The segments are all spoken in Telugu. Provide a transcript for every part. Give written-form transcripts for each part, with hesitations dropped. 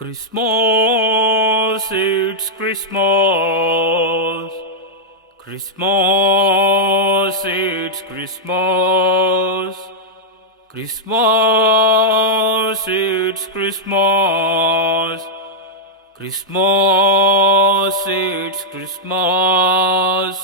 Christmas, it's Christmas. Christmas, it's Christmas. Christmas, it's Christmas. Christmas, it's Christmas.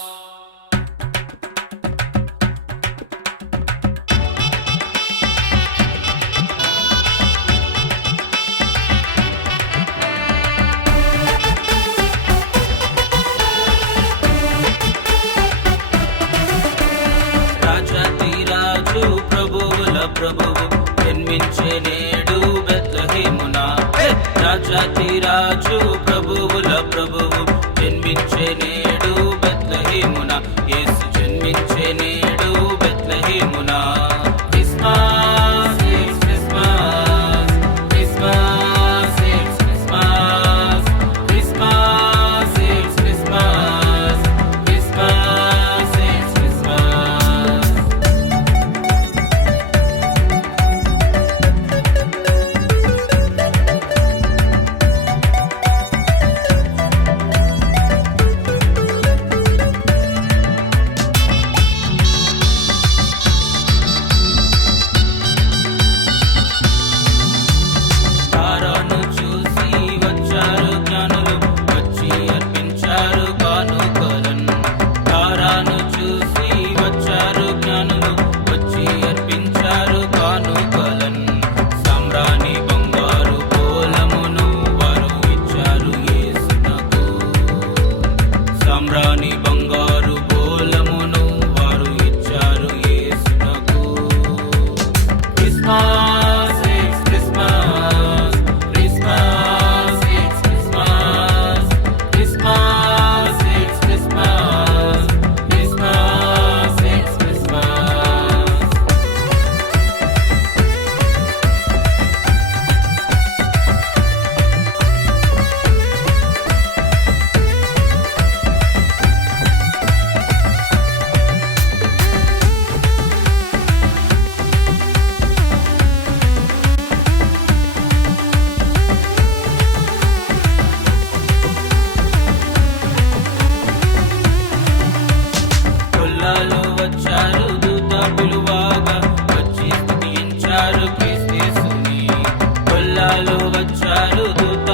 ప్రభువు జన్మించే నేడు బెత్లెహేమున. రాజాతి రాజు ప్రభువుల ప్రభువు జన్మించే నేడు బెత్లెహేమున. యేసు జన్మించే నేడు బెత్లెహేమున. Christmas it's Christmas, Christmas it's Christmas, Christmas it's Christmas, Christmas it's Christmas. సామ్రాణి బంగారు బోలమును వారు ఇచ్చారు యేసునకు. Christmas it's Christmas, Christmas it's Christmas, Christmas it's Christmas, Christmas it's Christmas. వచ్చారు దూత పిలువాగా వచ్చి స్తుతించారు క్రీస్తు యేసుని. కొల్లాలు వచ్చారు దూత